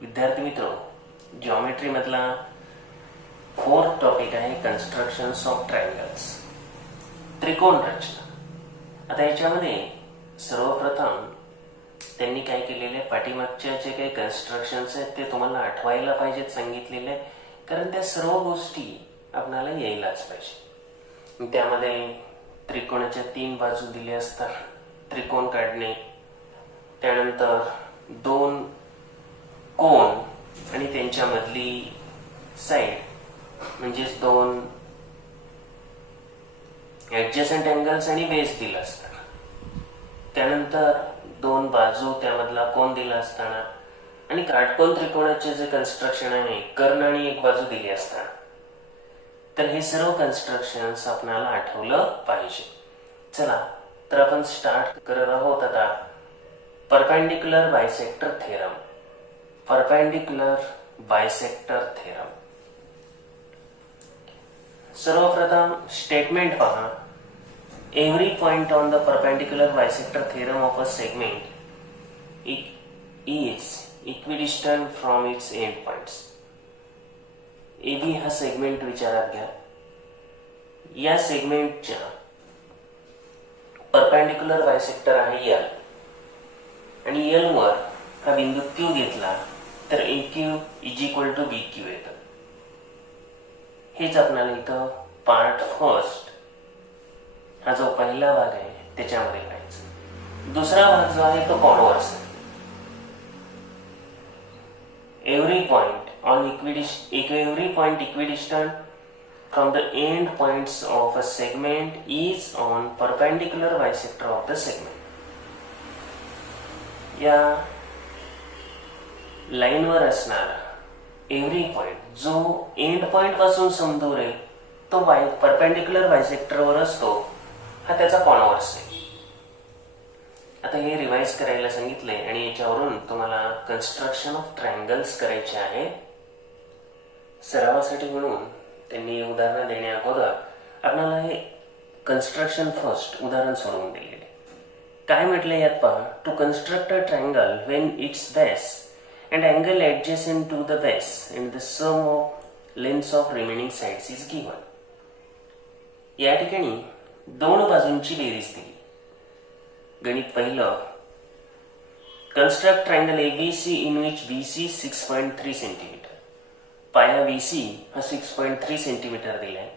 विद्यार्थी मित्रों, जॉमेट्री मधला फोर्थ टॉपिक आहे कन्स्ट्रक्शन्स ऑफ ट्रायंगल्स, त्रिकोण रचना। आता याच्यामध्ये सर्वप्रथम त्यांनी काय केलेले, पाठीमागच्या जे काही कन्स्ट्रक्शन्स आहेत ते तुम्हाला आठवायला पाहिजेत सांगितलेले, कारण त्या सर्व गोष्टी आपल्याला यायलाच पाहिजे। त्यामध्ये त्रिकोणाच्या 3 बाजू दिल्या असतात, त्रिकोण काढणे, त्यानंतर 2 कोन आणि त्यांच्यामधली साइड म्हणजेच 2 ऍडजसंट अँगल्स आणि बेस दिला असताना, त्यानंतर 2 बाजू त्यामधला कोन दिला असताना आणि काटकोन त्रिकोणाचे जे कन्स्ट्रक्शन आहे, कर्ण आणि एक बाजू दिली असताना, तर हे सर्व कन्स्ट्रक्शन्स आपल्याला आठवलं पाहिजे। चला तर आपण स्टार्ट करत आहोत आता perpendicular bisector theorem. Perpendicular bisector theorem, सर्वप्रथम स्टेटमेंट पहा। Every point on the perpendicular bisector theorem of a segment is equidistant from its end points. AB हा सेगमेंट विचारात घ्या, या सेगमेंटच्या परपेंडिक्युलर बायसेक्टर आहे L, आणि L वर हा बिंदू Q घेतला तर AQ is equal to BQ येतं। हेच आपल्याला इथं पार्ट फर्स्ट हा जो पहिला भाग आहे त्याच्यामध्ये करायचा। दुसरा भाग जो आहे तो कॉन्व्हर्स आहे। Every point equidistant from the end points of a segment is on perpendicular bisector of the segment। या लाईनवर असणारा एव्हरी पॉइंट जो एंड पॉइंट पासून समदूर आहे तो परपेंडिक्युलर बायसेक्टर वर असतो, हा त्याचा कॉन्व्हर्स आहे। आता हे रिवाइज करायला सांगितले आणि याच्यावरून तुम्हाला कन्स्ट्रक्शन ऑफ ट्रायंगल्स करायचे आहे। सरावासाठी म्हणून त्यांनी उदाहरण देण्या अगोदर आपल्याला हे कन्स्ट्रक्शन फर्स्ट उदाहरण सोडवून दिलेले। काय म्हटले यात पहा, to construct a triangle when its base and angle adjacent to the base and the sum of lengths of remaining sides is given। या ठिकाणी 2 बाजूंची बेरीज दिली। गणित पहिलं, construct triangle ABC in which BC 6.3 cm, पाया BC हा 6.3 cm दिलाय,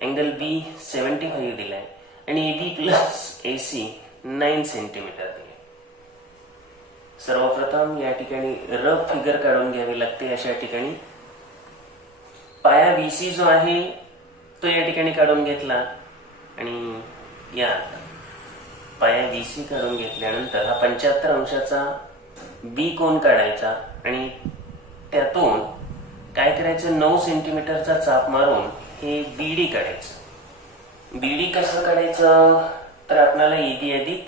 अँगल B 75 दिलाय आणि AB प्लस AC 9 cm दिलाय। सर्वप्रथम या ठिकाणी रफ फिगर काढून घ्यावी लागते। अशा ठिकाणी पाया BC जो आहे तो या ठिकाणी काढून घेतला आणि यात पाया BC काढून घेतल्यानंतर हा 75 अंशाचा B कोन काढायचा आणि त्यातून काय करायचं, 9 सेंटीमीटरचा चाप मारून हे BD काढायचं। BD कसं काढायचं, तर आपल्याला AB अधिक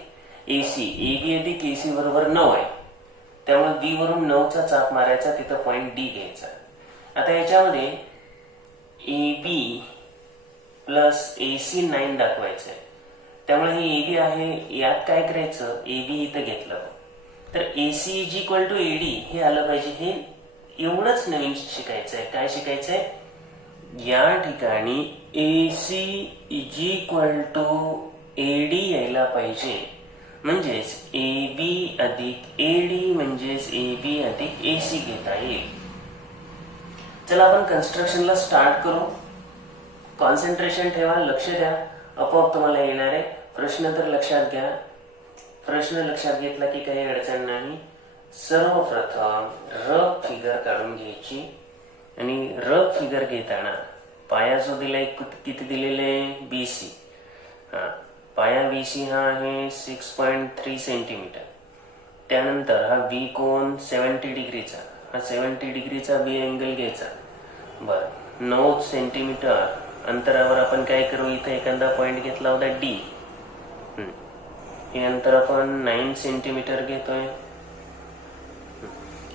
AC बरोबर 9 आहे, त्यामुळे B वरून 9 चा चाप मारायचा, तिथं पॉइंट D घ्यायचा। आता याच्यामध्ये AB प्लस AC 9 दाखवायचं आहे, त्यामुळे हे AB आहे, यात काय करायचं, AB इथं घेतलं तर AC is equal to AD हे आलं पाहिजे। हे एवढंच नवीन शिकायचं आहे। काय शिकायचं आहे, या ठिकाणी AC is equal to AD यायला पाहिजे, म्हणजेच AB अधिक AD म्हणजेच AB अधिक AC घेता येईल। चला आपण कन्स्ट्रक्शनला स्टार्ट करू। कॉन्सन्ट्रेशन ठेवा, लक्ष द्या, आपोआप तुम्हाला येणार आहे प्रश्न, तर लक्षात घ्या। प्रश्न लक्षात घेतला की काही अडचण नाही। सर्वप्रथम रफ फिगर काढून घ्यायची आणि रफ फिगर घेताना पाया जो दिलाय किती दिलेले, BC, पाया BC हा आहे 6.3 सेंटीमीटर, त्यानंतर हा B कोन 70 डिग्रीचा, हा 70 डिग्रीचा B अँगल घ्यायचा। बरं, 9 सेंटीमीटर अंतरावर आपण काय करू, इथे एखादा पॉइंट घेतला होता D, हे अंतर आपण 9 सेंटीमीटर घेतोय।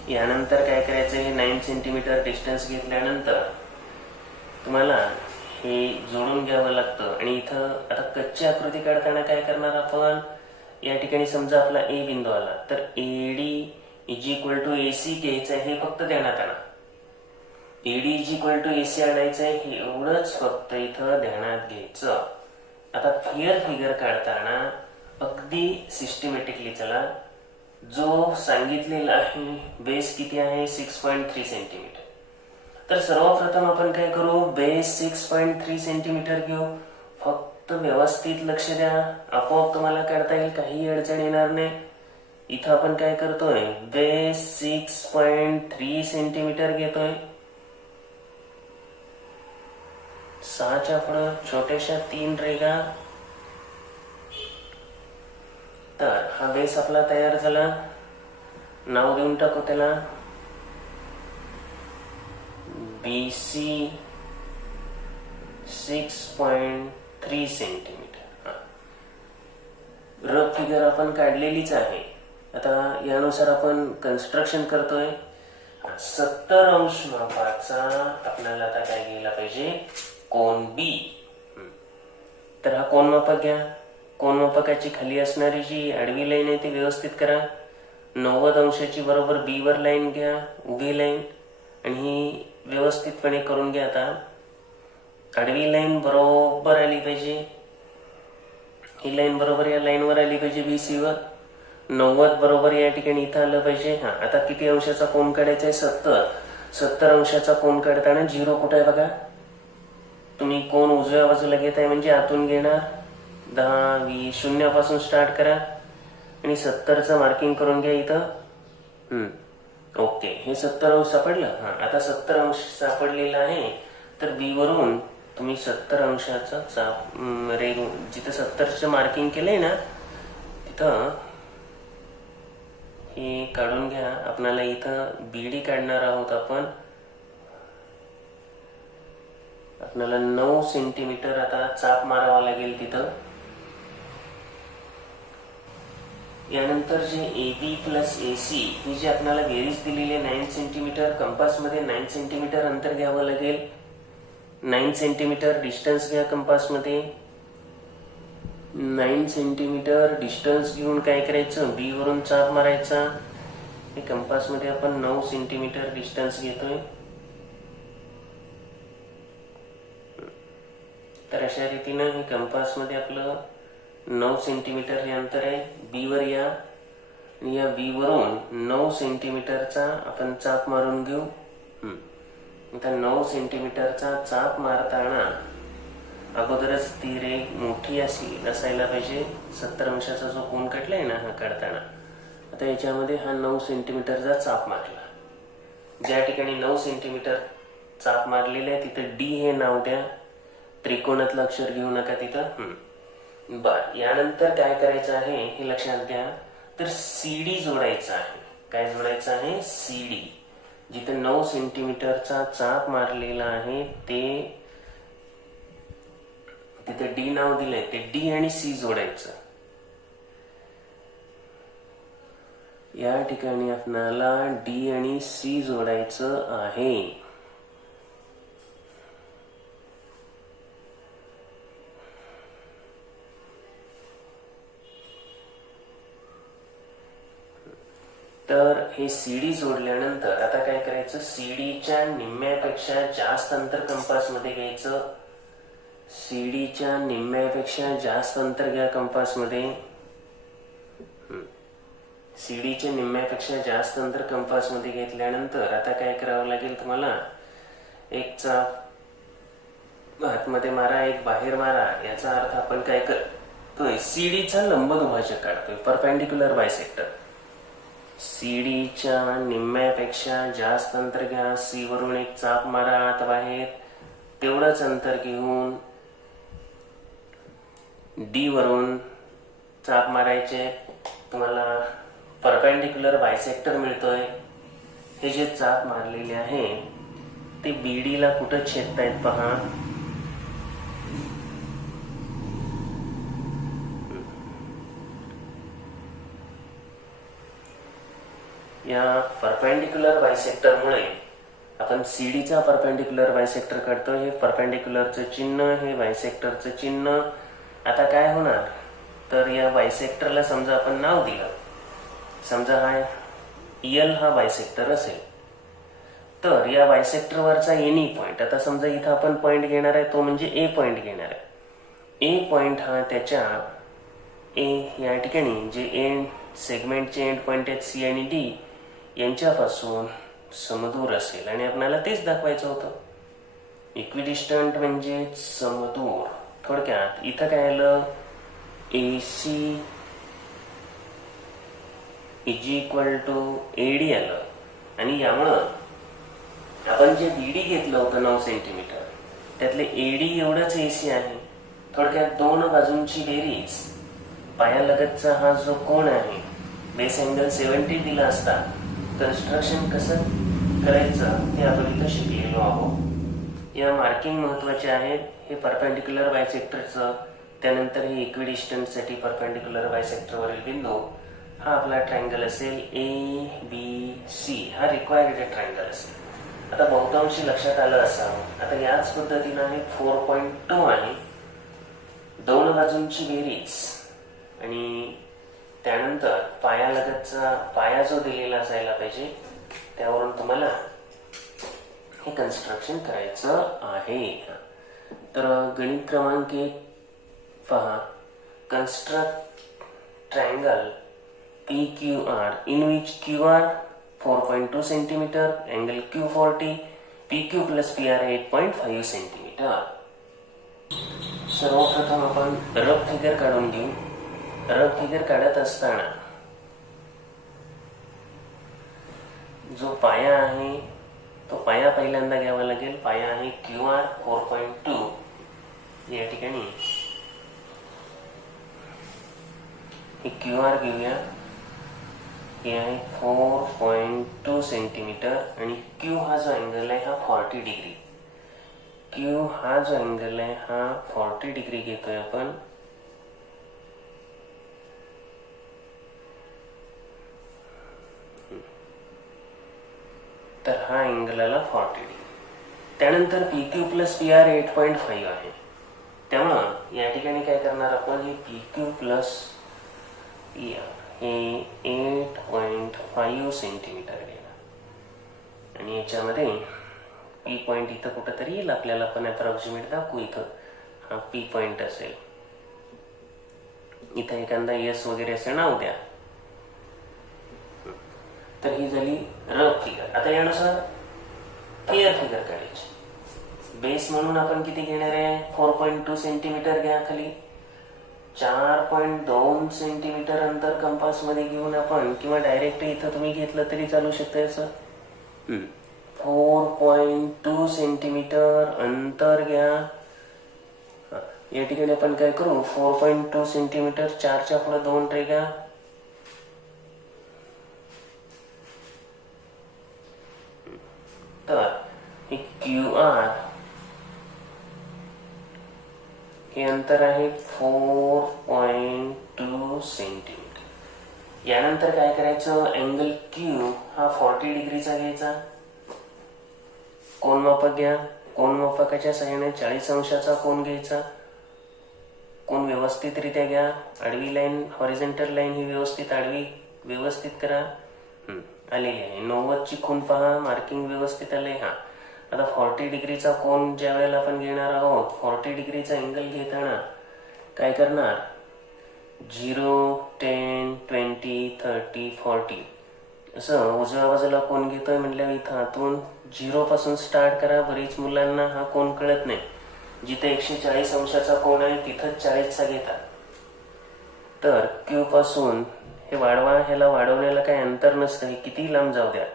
यानंतर काय करायचं, हे 9 सेंटीमीटर डिस्टन्स घेतल्यानंतर तुम्हाला हे जोडून घ्यावं लागतं आणि इथं आता कच्ची आकृती काढताना काय करणार आपण, या ठिकाणी समजा आपला A बिंदू आला तर AD is equal to AC घ्यायचं आहे हे फक्त ध्यानात आणा. AD is equal to AC आणायचं आहे हे एवढंच फक्त इथं ध्यानात घ्यायचं. आता फिगर काढताना अगदी सिस्टमॅटिकली चला. जो सांगितलेला आहे बेस किती आहे 6.3 सेंटीमीटर. तर सर्वप्रथम आपण काय करू, बेस 6.3 सेंटीमीटर घेऊ. फक्त व्यवस्थित लक्ष द्या, आपोआप तुम्हाला काढता येईल, काही अडचण येणार नाही. इथं आपण काय करतोय, बेस 6.3 सेंटीमीटर घेतोय. 6च्या पुढं छोट्याशा 3 रेगा. तर हा बेस आपला तयार झाला. नाव देऊन टाकू त्याला BC 6.3 सेंटीमीटर. रफ फिगर आपण काढलेलीच आहे. आता यानुसार आपण कन्स्ट्रक्शन करतोय. 70 अंश मापाचा आपल्याला आता काय घ्यायला पाहिजे, कोन बी. तर हा कोन मापक घ्या. कोन मापकाची खाली असणारी जी आडवी लाईन आहे ती व्यवस्थित करा. 90 अंशाची बरोबर बी वर लाईन घ्या, उभी लाईन, आणि ही व्यवस्थितपणे करून घ्या. आता आडवी लाईन बरोबर आली पाहिजे, ही लाईन बरोबर या लाईनवर आली पाहिजे BC वर. 90 बरोबर या ठिकाणी इथं आलं पाहिजे. हा, आता किती अंशाचा कोन काढायचा आहे, 70 अंशाचा कोन काढताना 0 कुठे आहे बघा. तुम्ही कोन उजव्या बाजूला घेताय म्हणजे आतून घेणार. 10, 20 शून्यापासून स्टार्ट करा आणि 70चं मार्किंग करून घ्या इथं. ओके, हे 70 अंश सापडलं. हा, आता 70 अंश सापडलेला आहे. तर बी वरून तुम्ही 70 अंशाचा चाप रेग जिथं 70चं मार्किंग केलंय ना तिथं हे काढून घ्या. आपल्याला इथं बीडी काढणार आहोत आपण. आपल्याला 9 सेंटीमीटर आता चाप मारावा लागेल तिथं. यानंतर जे AB प्लस AC ही जी आपल्याला बेरीज दिलेली आहे 9 सेंटीमीटर, कंपासमध्ये 9 सेंटीमीटर अंतर घ्यावं लागेल. 9 सेंटीमीटर डिस्टन्स घ्या कंपासमध्ये. 9 सेंटीमीटर डिस्टन्स घेऊन काय करायचं, बी वरून चाप मारायचा. हे कंपासमध्ये आपण 9 सेंटीमीटर डिस्टन्स घेतोय. तर अशा रीतीनं हे कंपासमध्ये आपलं 9 सेंटीमीटर हे अंतर आहे. बी वर या आणि या बी वरून 9 सेंटीमीटरचा आपण चाप मारून घेऊ. आता 9 सेंटीमीटरचा चाप मारताना अगोदरच ती रेघ मोठी असायला पाहिजे. 70 अंशाचा जो कोन काढलाय ना हा काढताना, आता याच्यामध्ये हा 9 सेंटीमीटरचा चाप मारला. ज्या ठिकाणी 9 सेंटीमीटर चाप मारलेला आहे तिथं D हे नाव द्या. त्रिकोणातलं अक्षर घेऊ नका तिथं. बर, यानंतर काय करायचं आहे हे लक्षात द्या. तर CD जोडायचं आहे. काय जोडायचं आहे, CD. जिथे 9 सेंटीमीटरचा चाप मारलेला आहे ते तिथे D नाव दिलंय, ते D आणि C जोडायचं. या ठिकाणी आपल्याला D आणि C जोडायचं आहे. तर हे CD जोडल्यानंतर आता काय करायचं, CDच्या निम्म्यापेक्षा जास्त अंतर कंपासमध्ये घ्यायचं. CDच्या निम्म्यापेक्षा जास्त अंतर घ्या कंपासमध्ये. CDच्या निम्म्यापेक्षा जास्त अंतर कंपासमध्ये घेतल्यानंतर आता काय करावं लागेल तुम्हाला, एक चाप आतमध्ये मारा, एक बाहेर मारा. याचा अर्थ आपण काय करतोय, CDचा लंबदुभाजक काढतोय, परपेंडिक्युलर बायसेक्टर. CDच्या निम्म्यापेक्षा जास्त अंतर घ्या. C वरून एक चाप मारा आत बाहेर. तेवढंच अंतर घेऊन D वरून चाप मारायचे. तुम्हाला परपेंडिक्युलर बायसेक्टर मिळतोय. हे जे चाप मारलेले आहे ते BD ला कुठं छेदतायत पहा. या परपेंडिक्युलर बायसेक्टरमुळे आपण CDचा परपेंडिक्युलर बायसेक्टर काढतो. हे परपेंडिक्युलरचं चिन्ह, हे बायसेक्टरचं चिन्ह. आता काय होणार, तर या बायसेक्टरला समजा आपण नाव दिलं. समजा हा यल हा बायसेक्टर असेल तर या बायसेक्टरवरचा एनी पॉइंट, आता समजा इथं आपण पॉइंट घेणार आहे तो म्हणजे ए पॉइंट घेणार आहे. ए पॉइंट हा त्याच्या ए या ठिकाणी जे एंड सेगमेंटचे एंड पॉइंट आहेत सी आणि डी यांच्यापासून समदूर असेल आणि आपल्याला तेच दाखवायचं होतं. इक्विडिस्टंट म्हणजे समदूर. थोडक्यात इथं काय आलं, A C is equal to AD आलं आणि यामुळं आपण जे बीडी घेतलं होतं 9 सेंटीमीटर त्यातले एडी एवढंच एसी आहे. थोडक्यात दोन बाजूंची बेरीज, पायालगतचा हा जो कोन आहे बेस अँगल 70 दिला असता कन्स्ट्रक्शन कसं करायचं हे आपण इथं शिकलेलो आहोत. या मार्किंग महत्वाचे आहेत. हे परपेंडिक्युलर बायसेक्टरचं, त्यानंतर हे इक्विडिस्टंटसाठी परपेंडिक्युलर बायसेक्टरवरील बिंदू हा आपला ट्रायंगल असेल ए बी सी. हा रिक्वायर्ड ट्रायंगल असेल. आता बहुतांशी लक्षात आलं असावं. आता याच पद्धतीनं हे 4.2 आहे, दोन बाजूंची बेरीज आणि त्यानंतर पायालगतचा पाया जो दिलेला असायला पाहिजे त्यावरून तुम्हाला हे कन्स्ट्रक्शन करायचं आहे. तर गणित क्रमांक 1 पहा, construct triangle PQR in which QR 4.2 centimeter, angle Q 40, PQ plus PR 8.5 centimeter. सर्वप्रथम आपण रफ फिगर काढून घेऊ. रफ फिगर काढत असताना जो पाया आहे तो पाया पहिल्यांदा घ्यावा लागेल. पाया आहे QR 4.2. या ठिकाणी हे QR घेऊया. हे आहे 4.2 सेंटीमीटर आणि Q हा जो अँगल आहे हा 40 डिग्री. Q हा जो अँगल आहे हा 40 डिग्री घेतोय आपण. तर हा अँगल आला 40 डिग्री. त्यानंतर PQ प्लस PR 8.5 आहे. त्यामुळं या ठिकाणी काय करणार आपण, हे PQ प्लस PR हे 8.5 सेंटीमीटर घेणार आणि याच्यामध्ये पी पॉइंट इथं कुठंतरी येईल आपल्याला, पण अप्रॉक्सिमेट दाखवू. इथं हा पी पॉइंट असेल. इथं एखादा यस वगैरे असं नाव द्या. तर ही झाली रफ फिगर. आता यानुसार क्लिअर फिगर काढायची. बेस म्हणून आपण किती घेणार आहे, 4.2 सेंटीमीटर घ्या. खाली 4.2 सेंटीमीटर अंतर कंपास मध्ये घेऊन आपण, किंवा डायरेक्ट इथं तुम्ही घेतलं तरी चालू शकतं. असं 4.2 सेंटीमीटर अंतर घ्या. या ठिकाणी आपण काय करू, 4.2 सेंटीमीटर 4च्या पुढे 2 रेघा. तर हे QR हे अंतर आहे 4.2 सेंटीमीटर. यानंतर काय करायचं, अँगल Q हा 40 डिग्रीचा घ्यायचा. कोन मापक घ्या. कोन मापकाच्या सहाय्याने 40 अंशाचा कोन घ्यायचा. कोन व्यवस्थितरित्या घ्या. आडवी लाईन, हॉरिझॉन्टल लाईन ही व्यवस्थित आडवी व्यवस्थित करा. आलेली आहे. 90 ची खूण पहा, मार्किंग व्यवस्थित आले. हा आता 40 डिग्रीचा कोन ज्या वेळेला आपण घेणार आहोत, 40 डिग्रीचा अँगल घेताना काय करणार, 0, 10, 20, 30, 40 असं उजव्या बाजूला कोन घेतोय म्हटल्यावर इथं आतून 0 पासून स्टार्ट करा. बरीच मुलांना हा कोन कळत नाही. जिथे 140 अंशाचा कोन आहे तिथंच 40चा घेतात. तर Q पासून हे वाढवा. ह्याला वाढवण्याला काही अंतर नसतं. हे किती लांब जाऊ द्या,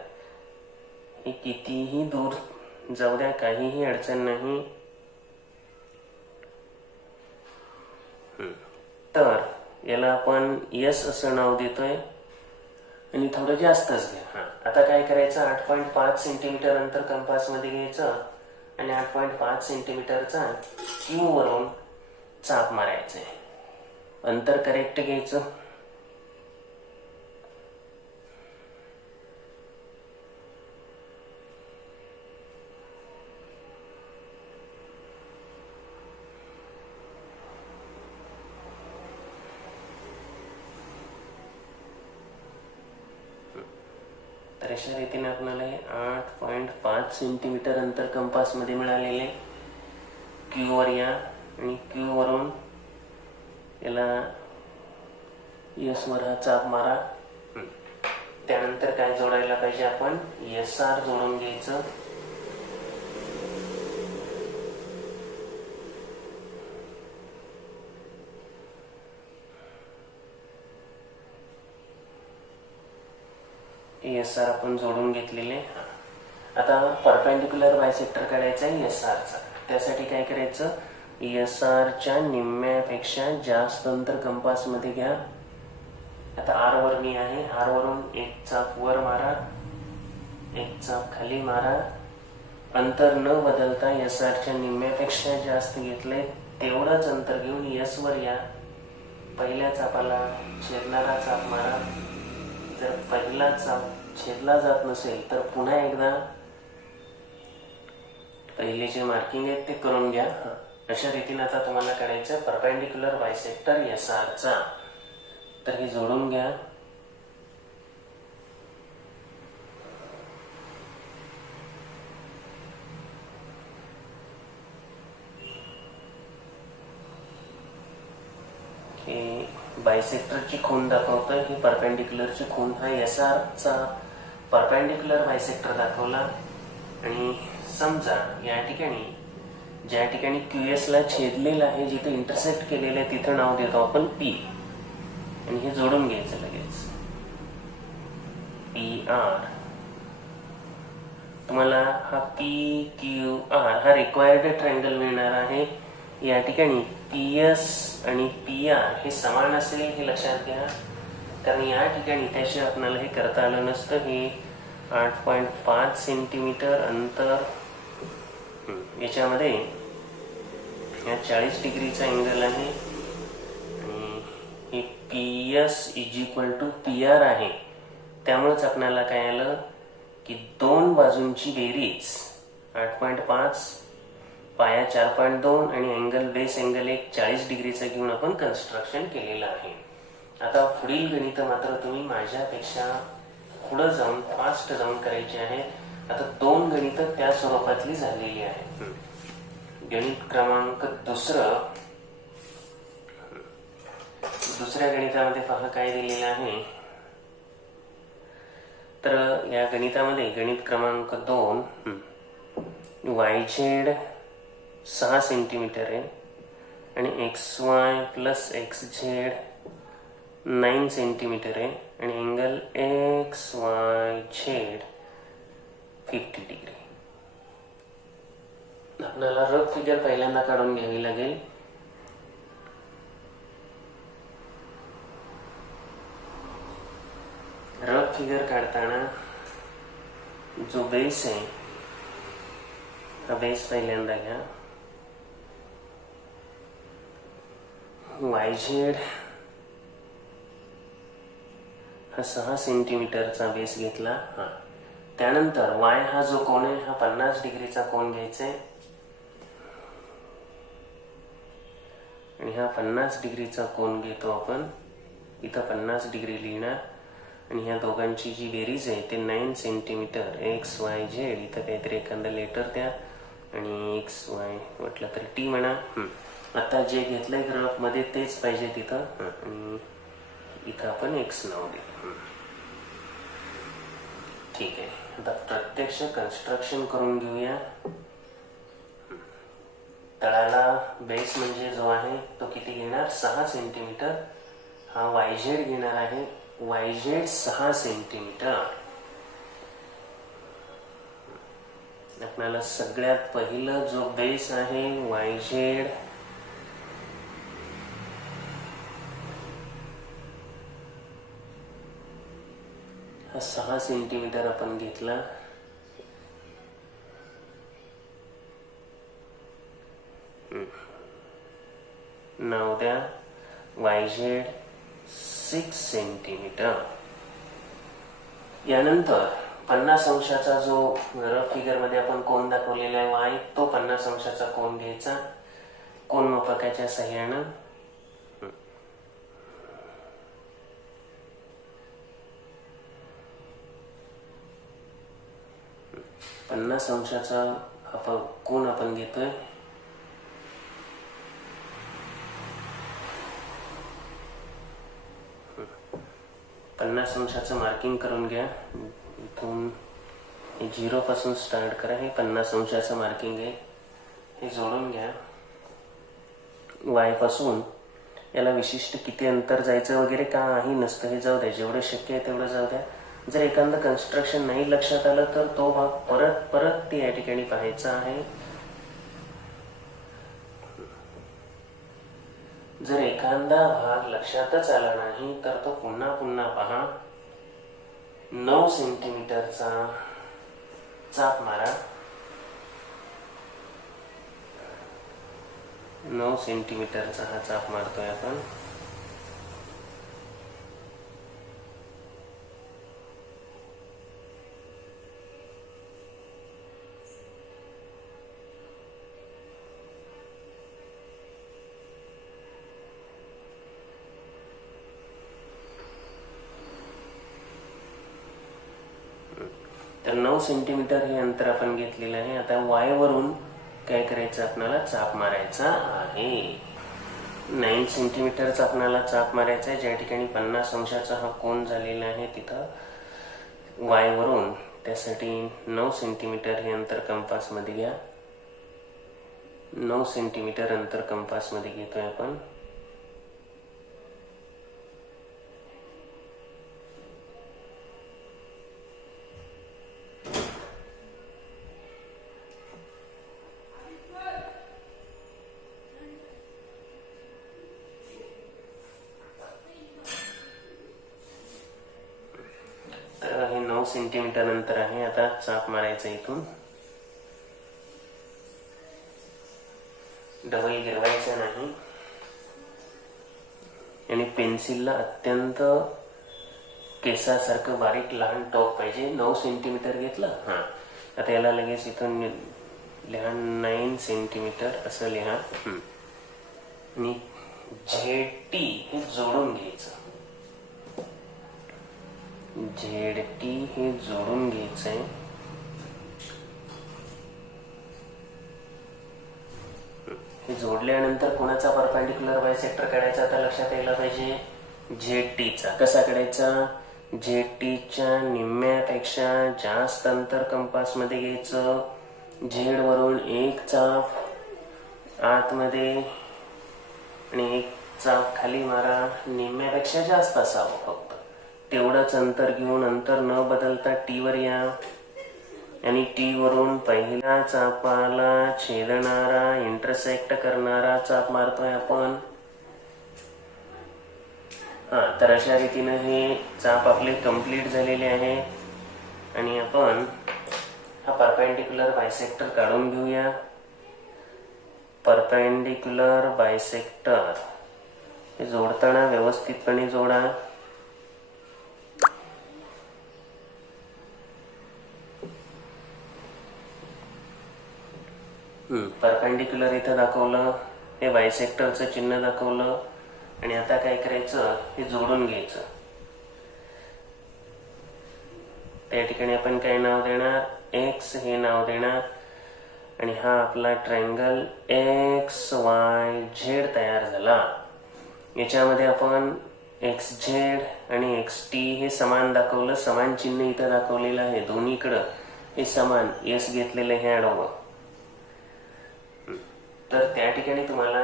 हे कितीही दूर जाऊ द्या, काहीही अडचण नाही. तर याला आपण यस असं नाव देतोय आणि थोडं जास्तच घ्या. आता काय करायचं, 8.5 सेंटीमीटर अंतर कंपास मध्ये घ्यायचं आणि 8.5 सेंटीमीटरचा Q वरून चाप मारायचंय. अंतर करेक्ट घ्यायचं. तर अशा रीतीने आपल्याला 8.5 सेंटीमीटर अंतर कंपासमध्ये मिळालेले. क्यू वर या आणि क्यू वरून याला एस वर हा चाप मारा. त्यानंतर काय जोडायला पाहिजे, आपण एस आर जोडून घ्यायचं. एस आर आपण जोडून घेतलेले. आता परपेंडिक्युलर बायसेक्टर काढायचा आहे एस आरचा. त्यासाठी काय करायचं, एस आरच्या निम्म्यापेक्षा जास्त अंतर कंपासमध्ये घ्या. आता आर वर मी आहे, आर वरून एक चाप वर मारा, एक चाप खाली मारा. अंतर न बदलता एस आरच्या निम्म्यापेक्षा जास्त घेतले तेवढंच अंतर घेऊन एस वर या. पहिल्या चापाला छेदणारा चाप मारा. जर पहिला चाप छेदला जात नसेल तर पुन्हा एकदा पहिले जे मार्किंग आहे ते करून घ्या. अशा रीतीने आता तुम्हाला काढायचं परपेंडिक्युलर बायसेक्टर एस आरचा. तर हे जोडून घ्या. हे बायसेक्टरची खूण दाखवतोय, ही परपेंडिक्युलरची खूण. हा एस आरचा परपेंडिक्युलर बायसेक्टर दाखवला. आणि समजा या ठिकाणी ज्या ठिकाणी क्यूएस ला छेदलेलं आहे, जिथे इंटरसेक्ट केलेलं आहे, तिथं नाव देतो आपण पी. आणि हे जोडून घ्यायचं लगेच, पी आर. तुम्हाला हा पी क्यू आर हा रिक्वायर्ड ट्रायंगल मिळणार आहे. या ठिकाणी पी एस आणि पी आर हे समान असेल हे लक्षात घ्या, कारण या ठिकाणी त्याशिवाय आपल्याला हे करता आलं नसतं. हे 8.5 सेंटीमीटर अंतर, याच्यामध्ये या 40 डिग्रीचा अँगल आहे. आणि हे P S is equal to P R आहे. त्यामुळेच आपल्याला काय आलं की दोन बाजूंची बेरीज 8.5 पाया 4.2 आणि अँगल बेस अँगल एक 40 डिग्रीचा घेऊन आपण कन्स्ट्रक्शन केलेलं आहे. आता पुढील गणित मात्र तुम्ही माझ्यापेक्षा पुढे जाऊन फास्ट जाऊन करायचे आहे. आता दोन गणित त्या स्वरूपातली झालेली आहेत. गणित क्रमांक दुसऱ्या गणितामध्ये पहा काय दिलेलं आहे. तर या गणितामध्ये गणित क्रमांक 2 वाय झेड 6 सेंटीमीटर आहे आणि x Y plus x Z 9 centimetre आहे आणि angle x Y Z 50 degree. आपल्याला रफ फिगर पहिल्यांदा काढून घ्यावी लागेल. रफ फिगर काढताना जो बेस आहे हा बेस पहिल्यांदा घ्या. वाय झेड हा 6 सेंटीमीटरचा बेस घेतला. त्यानंतर वाय हा जो कोण आहे हा 50 डिग्रीचा कोन घ्यायचा आहे आणि हा 50 डिग्रीचा कोन घेतो आपण. इथं 50 डिग्री लिहिणार आणि ह्या दोघांची जी बेरीज आहे ते 9 सेंटीमीटर एक्स वाय झेड. इथं काहीतरी एखादा लेटर द्या आणि एक्स वाय म्हटलं तर टी म्हणा. आता जे घेतलंय ग्राफ मध्ये तेच पाहिजे तिथं. आणि इथं आपण एक्स नाव देऊ. ठीक आहे. आता प्रत्यक्ष कन्स्ट्रक्शन करून घेऊया. तळाला बेस म्हणजे जो आहे तो किती घेणार 6 सेंटीमीटर. हा वाय झेड घेणार आहे. Y Z 6 centimetre. आपल्याला सगळ्यात पहिलं जो बेस आहे वाय झेड हा 6 सेंटीमीटर आपण घेतला. नाव द्या वाय झेड 6 सेंटीमीटर. यानंतर 50 अंशाचा जो रफ फिगर मध्ये आपण कोन दाखवलेला आहे वाय, तो 50 अंशाचा कोन घ्यायचा कोन मापकाच्या सहाय्याने. 50 अंशाचा कोन आपण घेतोय. पन्नास अंशाचं मार्किंग करून घ्या. इथून 0 पासून स्टार्ट करा. हे 50 अंशाचं मार्किंग आहे. हे जोडून घ्या. वाय पासून याला विशिष्ट किती अंतर जायचं वगैरे काही नसतं. हे जाऊ द्या, जेवढं शक्य आहे तेवढं जाऊ द्या. जर एखादं कन्स्ट्रक्शन नाही लक्षात आलं तर तो भाग परत परत ते या ठिकाणी पाहायचा आहे. जर एखादा भाग लक्षातच आला नाही तर तो पुन्हा पुन्हा पहा. 9 सेंटीमीटरचा चाप मारा. 9 सेंटीमीटरचा हा चाप मारतोय आपण. तर 9 सेंटीमीटर हे अंतर आपण घेतलेलं आहे. आता वाय वरून काय करायचं, आपल्याला चाप मारायचा आहे. 9 सेंटीमीटरचा आपल्याला चाप मारायचा आहे. ज्या ठिकाणी 50 अंशाचा हा कोन झालेला आहे तिथं वाय वरून. त्यासाठी 9 सेंटीमीटर हे अंतर कंपास मध्ये घ्या. 9 सेंटीमीटर अंतर कंपास मध्ये घेतोय आपण. हे 9 सेंटीमीटर अंतर आहे. आता चाप मारायचं इथून. डबल गिरवायचं नाही आणि पेन्सिलला अत्यंत केसासारखं बारीक लहान टोक पाहिजे. 9 सेंटीमीटर घेतलं. आता याला लगेच इथून लिहा 9 सेंटीमीटर असं लिहा. आणि ZT हे जोडून घ्यायचं. ZT हे जोडून घ्यायचंय. हे जोडल्यानंतर कोणाचा परपेंडिक्युलर बायसेक्टर काढायचा आता लक्षात यायला पाहिजे. ZT चा. कसा काढायचा, ZT च्या निम्म्यापेक्षा जास्त अंतर कंपास मध्ये घ्यायचं. Z वरून एक चाप आतमध्ये आणि एक चाप खाली मारा. निम्म्यापेक्षा जास्त असावं फक्त तेवढंच अंतर घेऊन अंतर न बदलता T वर या आणि T वरून पहिल्या चापाला छेदणारा इंटरसेक्ट करणारा चाप मारतोय आपण. तर अशा रीतीने हे चाप आपले कंप्लीट झालेले आहे. आणि आपण हा परपेंडिक्युलर बायसेक्टर काढून घेऊया. परपेंडिक्युलर बायसेक्टर हे जोडताना व्यवस्थितपणे जोडा. परपेंडिक्युलर इथं दाखवलं. हे बायसेक्टरचं चिन्ह दाखवलं. आणि आता काय करायचं, हे जोडून घ्यायचं. त्या ठिकाणी आपण काय नाव देणार, X हे नाव देणार. आणि हा आपला ट्रायंगल XYZ तयार झाला. याच्यामध्ये आपण XZ आणि XT हे समान दाखवलं. समान चिन्ह इथं दाखवलेलं आहे. दोन्हीकडं हे समान S घेतलेलं हे आडवं. तर त्या ठिकाणी तुम्हाला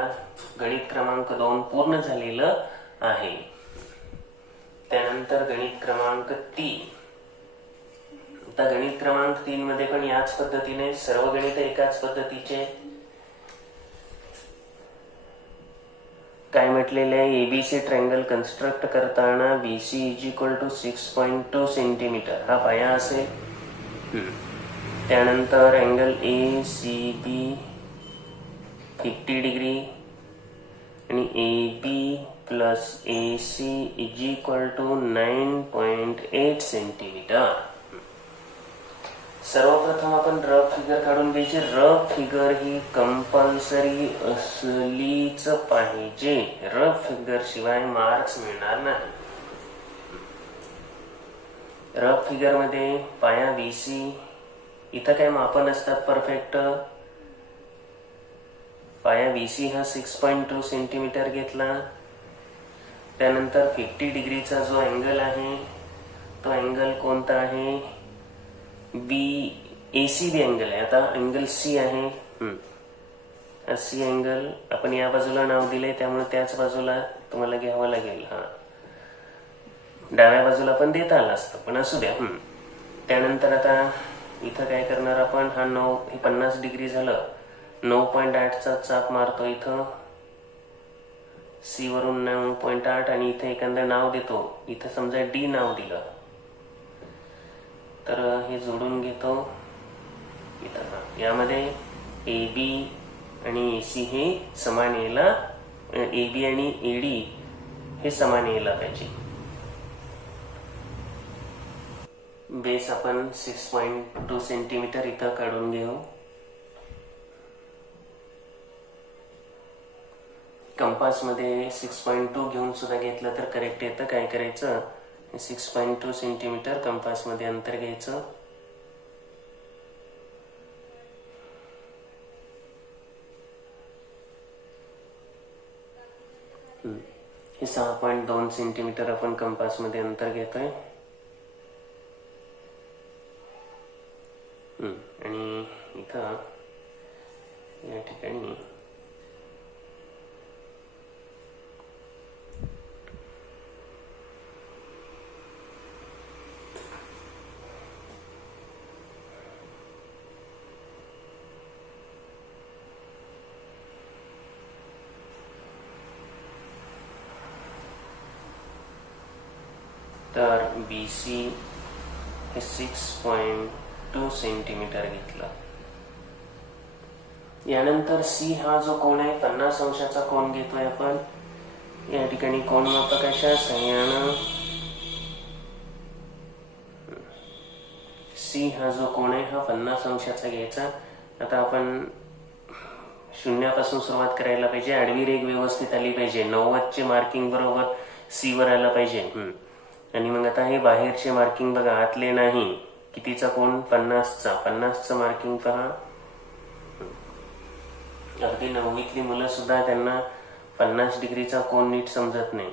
गणित क्रमांक 2 पूर्ण झालेलं आहे. त्यानंतर गणित क्रमांक 3. आता गणित क्रमांक 3 मध्ये पण याच पद्धतीने सर्व गणित एकाच पद्धतीचे. काय म्हटलेले आहे, ABC ट्रायंगल कन्स्ट्रक्ट करताना BC = 6.2 सेंटीमीटर हा पाया असेल. त्यानंतर अँगल ACB 50 डिग्री आणि AB + AC = 9.8 सेंटीमीटर. सर्वप्रथम आपण रफ फिगर काढून घ्यायची. रफ फिगर ही कंपल्सरी असलीच पाहिजे. रफ फिगर शिवाय मार्क्स मिळणार नाही. रफ फिगर मध्ये पाया BC इथं काय मापन असतात परफेक्ट. पाया BC हा 6.2 सेंटीमीटर घेतला. त्यानंतर 50 डिग्रीचा जो अँगल आहे तो अँगल कोणता आहे, ACB अँगल आहे. आता अँगल C आहे. C अँगल आपण या बाजूला नाव दिले त्यामुळे त्याच बाजूला तुम्हाला घ्यावं लागेल. डाव्या बाजूला पण देता आलं असतं पण असू द्या. त्यानंतर आता इथं काय करणार आपण, हा 9 हे 50 डिग्री झालं. 9.8चा चाप मारतो इथं C वरून 9.8 आणि इथे एखादं नाव देतो. इथं समजा D नाव दिलं तर हे जोडून घेतो इथं. यामध्ये AB आणि AC हे समान यायला, AB आणि AD हे समान यायला पाहिजे. बेस आपण 6.2 सेंटीमीटर इथं काढून घेऊ. कंपास मध्ये 6.2 घेऊन सुद्धा घेतलं तर करेक्ट येतं. काय करायचं, 6.2 सेंटीमीटर कंपास मध्ये अंतर घ्यायचं. हे 6.2 सेंटीमीटर आपण कंपास मध्ये अंतर घेतोय. आणि इथं या ठिकाणी तर BC हे 6.2 सेंटीमीटर घेतलं. यानंतर C हा जो कोण आहे 50 अंशाचा कोण घेतोय आपण. या ठिकाणी कोण मापकाच्या सहाय्यानं C हा जो कोण आहे हा 50 अंशाचा घ्यायचा. आता आपण शून्यापासून सुरुवात करायला पाहिजे. आडवी रेघ व्यवस्थित आली पाहिजे. 90चे मार्किंग बरोबर C वर आलं पाहिजे. आणि मग आता हे बाहेरचे मार्किंग बघा, आतले नाही. कितीचा कोण, 50चा. 50चं मार्किंग पहा. अगदी 9वीतली मुलं सुद्धा त्यांना 50 डिग्रीचा कोण नीट समजत नाही.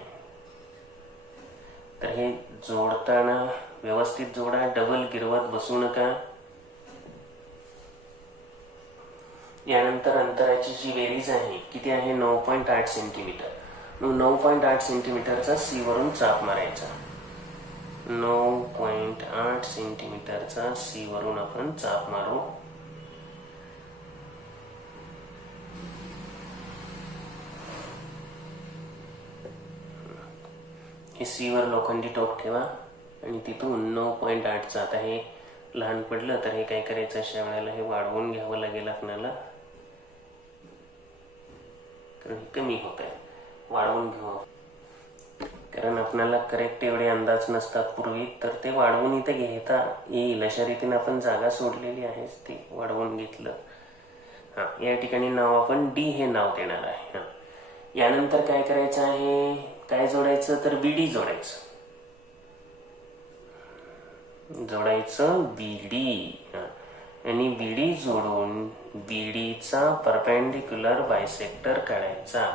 तर हे जोडताना व्यवस्थित जोडा, डबल गिरवत बसू नका. यानंतर अंतराची जी बेरीज आहे किती आहे, 9.8 सेंटीमीटर. 9.8 सेंटीमीटरचा C वरून चाप मारायचा. 9.8 सेंटीमीटरचा C वरून आपण चाप मारू. हे C वर लोखंडी टोक ठेवा आणि तिथून 9.8चा, आता हे लहान पडलं तर हे काय करायचं, अशा वेळेला हे वाढवून घ्यावं लागेल आपल्याला, कारण हे कमी होत आहे. वाढवून घेऊ, कारण आपल्याला करेक्ट एवढे अंदाज नसतात पूर्वी, तर ते वाढवून इथे घेता येईल अशा रीतीने आपण जागा सोडलेली आहे, ती वाढवून घेतलं. या ठिकाणी नाव आपण D हे नाव देणार आहे. यानंतर काय करायचं आहे, काय जोडायचं तर BD जोडायचं BD आणि BD जोडून BD चा परपेंडिक्युलर बायसेक्टर काढायचा.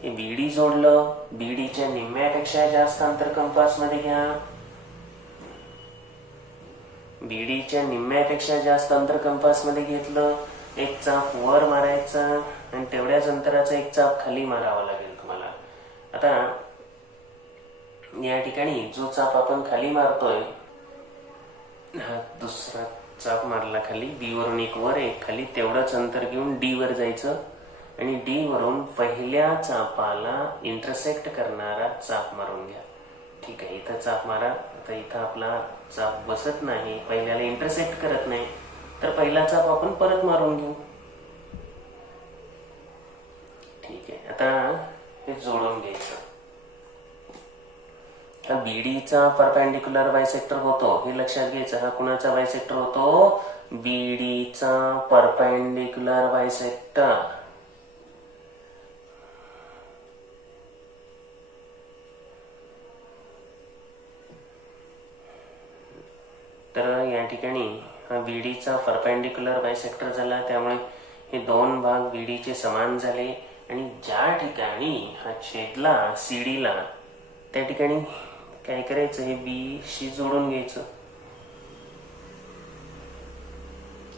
हे BD जोडलं, BD च्या निम्म्यापेक्षा जास्त अंतर कंपास मध्ये घ्या. BD च्या निम्म्यापेक्षा जास्त अंतर कंपास मध्ये घेतलं, एक चाप वर मारायचा आणि तेवढ्याच अंतराचा एक चाप खाली मारावा लागेल तुम्हाला. आता या ठिकाणी जो चाप आपण खाली मारतोय, हा दुसरा चाप मारला खाली, B वरून एक वर एक खाली, तेवढंच अंतर घेऊन D वर जायचं आणि D वरून पहिल्या चापाला इंटरसेक्ट करणारा चाप मारून घ्या. ठीक आहे, इथं चाप मारा. आता इथं आपला चाप बसत नाही, पहिल्याला इंटरसेक्ट करत नाही, तर पहिला चाप आपण परत मारून घेऊ. ठीक आहे, आता हे जोडून घ्यायचं. हा BD चा परपेंडिक्युलर बायसेक्टर होतो, हे लक्षात घ्यायचं. हा कुणाचा बायसेक्टर होतो, BD चा परपेंडिक्युलर बायसेक्टर. तर या ठिकाणी हा VDचा परपेंडिक्युलर बायसेक्टर झाला, त्यामुळे हे दोन भाग VDचे समान झाले. आणि ज्या ठिकाणी हा छेदला CDला त्या ठिकाणी काय करायचं, हे Bशी जोडून घ्यायचं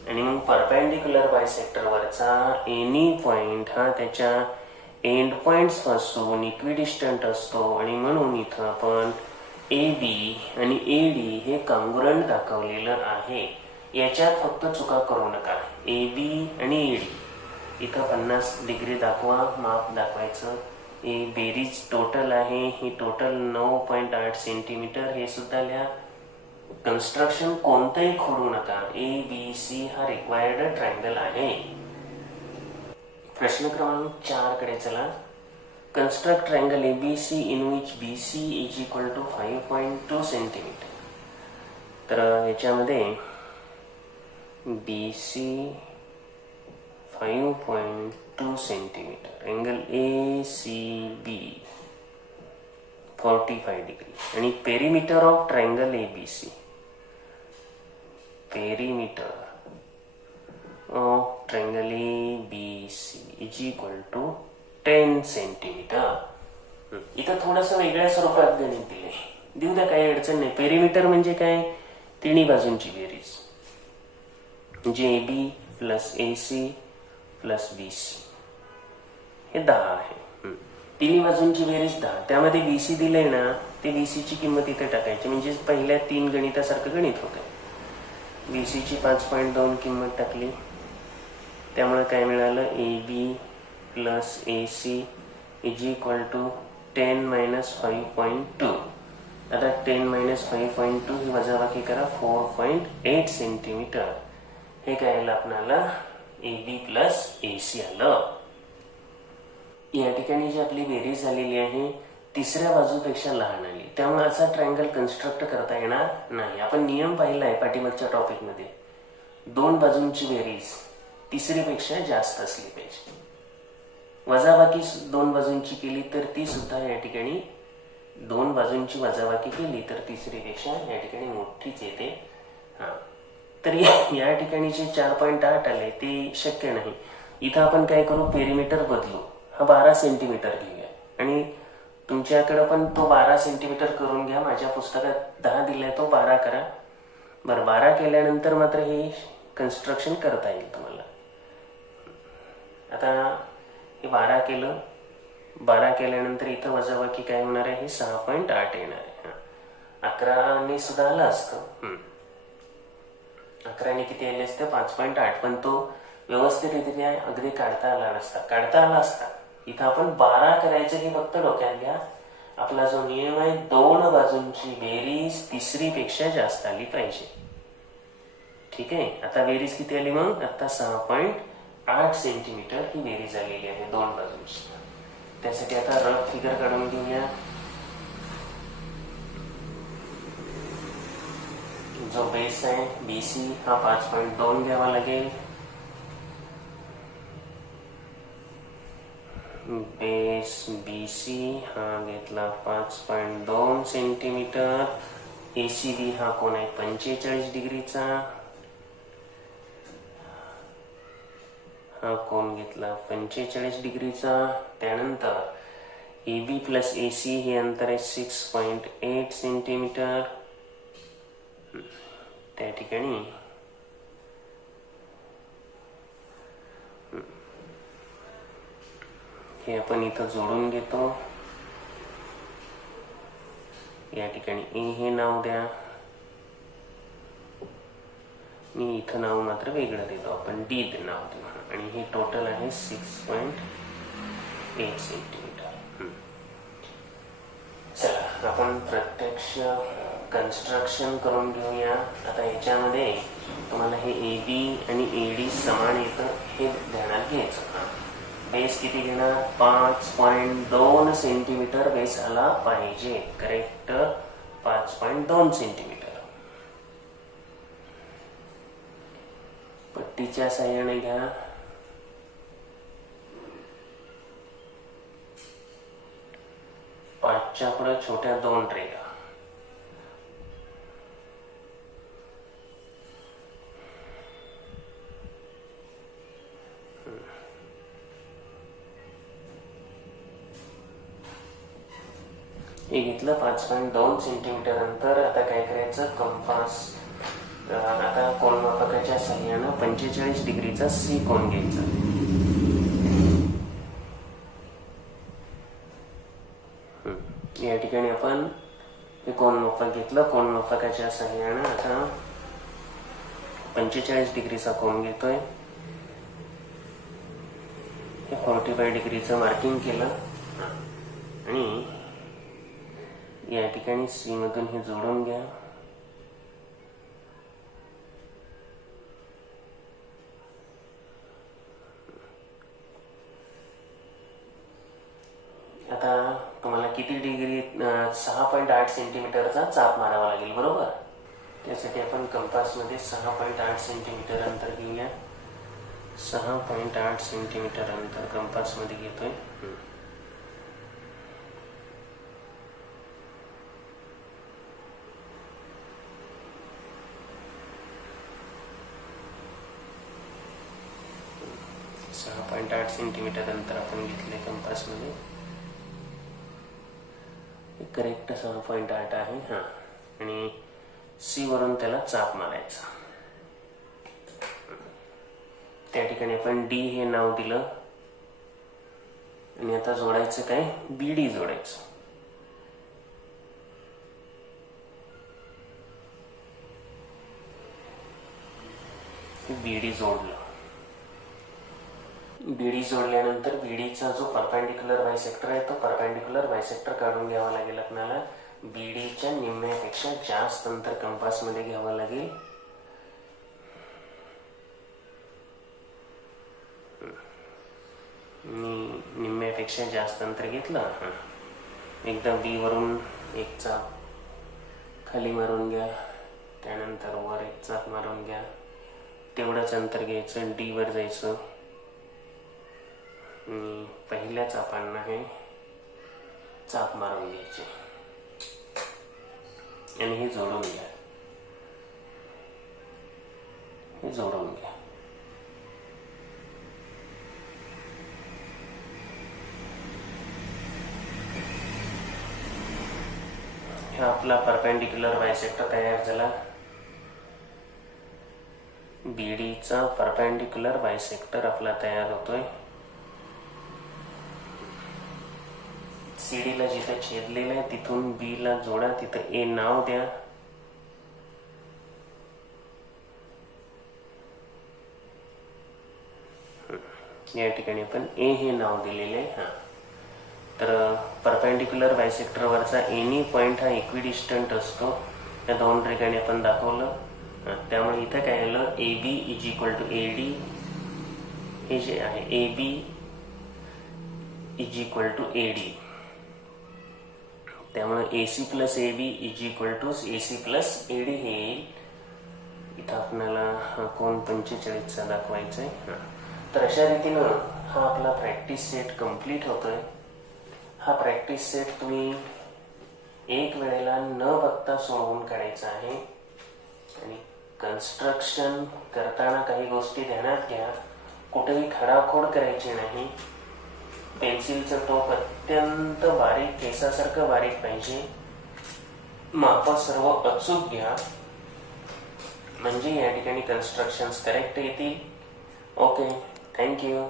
आणि मग परपेंडिक्युलर बायसेक्टर वरचा एनी पॉइंट हा त्याच्या एंड पॉइंट्स पासून इक्विडिस्टंट असतो. आणि म्हणून इथं आपण AB आणि AD हे कॉन्ग्रुएंट दाखवलेलं आहे. याच्यात फक्त चुका करू नका. AB आणि AD इथं 50 डिग्री दाखवा, माप दाखवायचं. हे बेरीज टोटल आहे, ही टोटल 9.8 सेंटीमीटर हे सुद्धा लिहा. कन्स्ट्रक्शन कोणतंही खोडू नका. ABC हा रिक्वायर्ड ट्रायंगल आहे. प्रश्न क्रमांक 4 कडे चला. Construct triangle ABC in which BC is equal to 5.2 centimetre. तर याच्यामध्ये BC 5.2 centimetre, angle ACB 45 degree आणि perimeter of triangle ABC, perimeter of triangle ABC is equal to 10 centimetre. इथं थोडंसं वेगळ्या स्वरूपात गणित दिले, देऊ द्या, काही अडचण नाही. पेरिमीटर म्हणजे काय, तिन्ही बाजूंची बेरीज, म्हणजे AB plus AC plus BC हे 10 आहे. तिन्ही बाजूंची बेरीज 10. त्यामध्ये BC दिलंय ना, ते BC ची किंमत इथे टाकायची, म्हणजे पहिल्या 3 गणितासारखं गणित होतं. BC ची 5.2 किंमत टाकली, त्यामुळे काय मिळालं, AB plus AC is equal to 10 minus 5.2. आता 10 मायनस 5.2 ही वजाबाकी करा, 4.8 सेंटीमीटर. हे काय आलं आपल्याला, AB प्लस AC आलं. या ठिकाणी जी आपली बेरीज झालेली आहे तिसऱ्या बाजूपेक्षा लहान आली, त्यामुळे असा ट्रायंगल कन्स्ट्रक्ट करता येणार नाही. आपण नियम पाहिला आहे पाठीमागच्या टॉपिक मध्ये, दोन बाजूंची बेरीज तिसरीपेक्षा जास्त असली पाहिजे. वजाबाकी दोन बाजूंची केली तर ती सुद्धा या ठिकाणी, दोन बाजूंची वजाबाकी केली तर तिसरीपेक्षा या ठिकाणी मोठीच येते. तर या ठिकाणी जे 4.8 आले ते शक्य नाही. इथं आपण काय करू, पेरिमीटर बदलू, हा 12 सेंटीमीटर घेऊया आणि तुमच्याकडे पण तो 12 सेंटीमीटर करून घ्या. माझ्या पुस्तकात 10 दिलाय, तो 12 करा. बरं, 12 केल्यानंतर मात्र हे कन्स्ट्रक्शन करता येईल तुम्हाला. आता हे 12 केलं, 12 केल्यानंतर इथं वजाबाकी काय होणार आहे, हे 6.8 येणार आहे. 11ने सुद्धा आलं असतं, 11ने किती आले असते, 5.8, पण तो व्यवस्थितरित्या अगदी काढता आला असता. इथं आपण 12 करायचं हे फक्त डोक्यात घ्या. आपला जो नियम आहे, दोन बाजूंची बेरीज तिसरीपेक्षा जास्त आली पाहिजे. ठीक आहे. आता बेरीज किती आली मग, आता 6.8 सेंटीमीटर ही बेरीज आलेली आहे दोन बाजूंची. त्यासाठी आता रफ फिगर काढून घेऊया. जो बेस आहे BC हा 5.2 घ्यावा लागेल. बेस BC हा घेतला 5.2 सेंटीमीटर. ACB हा कोण आहे 45 डिग्रीचा, हा कोण घेतला 45 डिग्रीचा. त्यानंतर AB प्लस AC हे अंतर आहे 6.8 सेंटीमीटर. त्या ठिकाणी हे आपण इथं जोडून घेतो. या ठिकाणी A हे नाव द्या, मी इथं नाव मात्र वेगळं देतो, आपण D नाव देऊ. आणि हे टोटल आहे 6.8 सेंटीमीटर. चला आपण प्रत्यक्ष कन्स्ट्रक्शन करून घेऊया. आता याच्यामध्ये तुम्हाला हे AB आणि AD समान येतं हे ध्यानात घ्यायचं. बेस किती घेणार, 5.2 सेंटीमीटर बेस आला पाहिजे. Correct, 5.2 centimetre. पट्टीच्या साहाय्याने घ्या. पाचच्या पुढे छोट्या 2 रेघा. हे घेतलं 5.2 सेंटीमीटर अंतर. आता काय करायचं, कंपास आता कोनमापकाच्या सहाय्यानं 45 डिग्रीचा सी कोन घ्यायचा. या ठिकाणी आपण हे कोनमापक घेतलं. कोनमापकाच्या सहाय्यानं आता 45 डिग्रीचा कोन घेतोय. 45 डिग्रीचं मार्किंग केलं आणि या ठिकाणी सी मधून हे जोडून घ्या. आता तुम्हाला किती डिग्री 6.8 सेंटीमीटरचा चाप मारावा लागेल, बरोबर. त्यासाठी आपण कंपासमध्ये 6.8 सेंटीमीटर अंतर घेऊया. 6.8 सेंटीमीटर अंतर कंपासमध्ये घेतोय. .8 सेंटीमीटर अंतर आपण घेतले कंपासमध्ये. करेक्ट 6.8 आहे. हां, आणि सी वरून त्याला चाप मारायचा. त्या ठिकाणी आपण डी हे नाव दिलं आणि आता जोडायचं काय, बीडी जोडायचं. बीडी जोडलं. बीडी जोडल्यानंतर बीडीचा जो परपेंडिक्युलर बायसेक्टर आहे तो परपेंडिक्युलर बायसेक्टर काढून घ्यावा लागेल आपल्याला. बीडीच्या निम्म्यापेक्षा जास्त अंतर कंपासमध्ये घ्यावं लागेल. निम्म्यापेक्षा जास्त अंतर घेतलं. एकदा बी वरून एक चाप खाली मारून घ्या, त्यानंतर वर एक चाप मारून घ्या. तेवढंच अंतर घ्यायचं. डी वर जायचं. पहिल्या चापांना हे चाप मारून घ्यायचे आणि हे जोडून घ्या. हे जोडून घ्या. हा आपला परपेंडिक्युलर बायसेक्टर तयार झाला. बीडीचा परपेंडिक्युलर बायसेक्टर आपला तयार होतोय. सीडी ला जिथे छेदलेलं आहे तिथून बी ला जोडा. तिथं ए नाव द्या. या ठिकाणी आपण ए हे नाव दिलेले आहे. हा, तर परपेंडिक्युलर बायसेक्टर वरचा एनी पॉइंट हा इक्विडिस्टंट असतो. या दोन ठिकाणी आपण दाखवलं. त्यामुळे इथं काय आलं, A B is equal to A D. हे जे आहे A B is equal to A D. त्यामुळे AC plus A B is equal to AC plus A D हे येईल. इथं आपल्याला कोन 45चा दाखवायचा आहे. तर अशा रीतीनं हा आपला प्रॅक्टिस सेट कम्प्लीट होतोय. हा प्रॅक्टिस सेट तुम्ही एक वेळेला न बघता सोडवून काढायचा आहे. आणि कन्स्ट्रक्शन करताना काही गोष्टी ध्यानात घ्या. कुठेही खडाखोड करायची नाही. पेन्सिलचं टोक अत्यंत बारीक, केसासारखं बारीक पाहिजे. माप सर्व अचूक घ्या, म्हणजे या ठिकाणी कन्स्ट्रक्शन्स करेक्ट येतील. Okay, thank you.